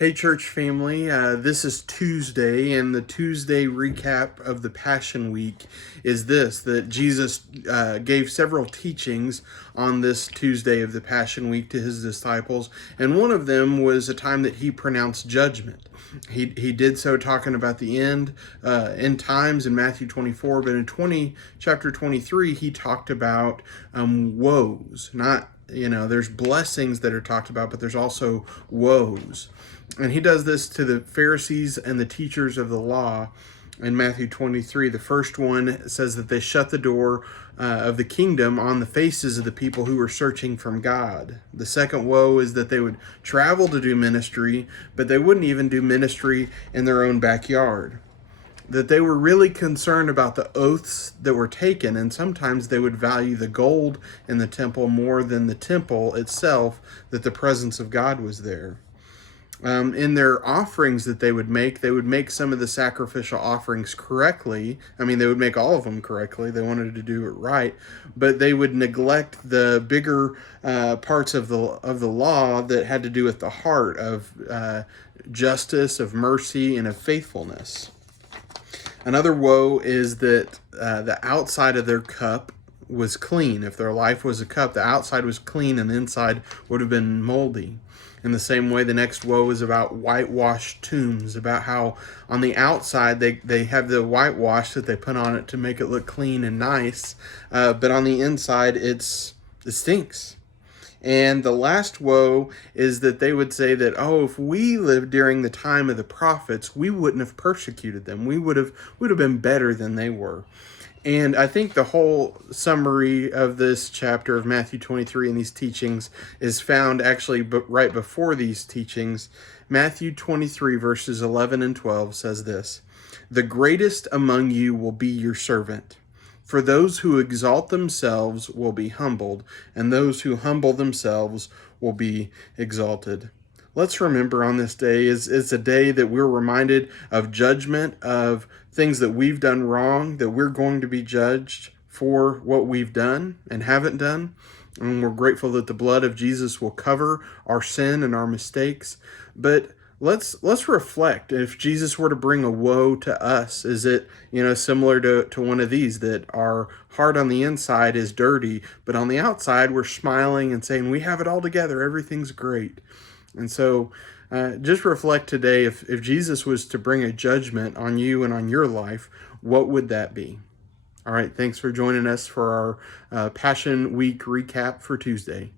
Hey, church family. This is Tuesday, and the Tuesday recap of the Passion Week is this that Jesus gave several teachings on this Tuesday of the Passion Week to his disciples, and one of them was a time that he pronounced judgment. He did so talking about the end times in Matthew 24, but in chapter 23, he talked about woes, not there's blessings that are talked about, but there's also woes. And he does this to the Pharisees and the teachers of the law in Matthew 23. The first one says that they shut the door of the kingdom on the faces of the people who were searching from God. The second woe is that they would travel to do ministry, but they wouldn't even do ministry in their own backyard. That they were really concerned about the oaths that were taken, and sometimes they would value the gold in the temple more than the temple itself, that the presence of God was there. In their offerings that they would make some of the sacrificial offerings correctly. I mean, they would make all of them correctly. They wanted to do it right, but they would neglect the bigger parts of the law that had to do with the heart of justice, of mercy, and of faithfulness. Another woe is that the outside of their cup was clean. If their life was a cup, the outside was clean and the inside would have been moldy. In the same way, the next woe is about whitewashed tombs, about how on the outside they have the whitewash that they put on it to make it look clean and nice, but on the inside it stinks. And the last woe is that they would say that, oh, if we lived during the time of the prophets, we wouldn't have persecuted them. We would have been better than they were. And I think the whole summary of this chapter of Matthew 23 and these teachings is found actually right before these teachings. Matthew 23 verses 11 and 12 says this: "The greatest among you will be your servant. For those who exalt themselves will be humbled, and those who humble themselves will be exalted." Let's remember on this day is a day that we're reminded of judgment, of things that we've done wrong, that we're going to be judged for what we've done and haven't done. And we're grateful that the blood of Jesus will cover our sin and our mistakes. But let's reflect. If Jesus were to bring a woe to us, is it similar to one of these, that our heart on the inside is dirty, but on the outside we're smiling and saying we have it all together, everything's great. And so just reflect today, if Jesus was to bring a judgment on you and on your life, what would that be? All right, thanks for joining us for our Passion Week recap for Tuesday.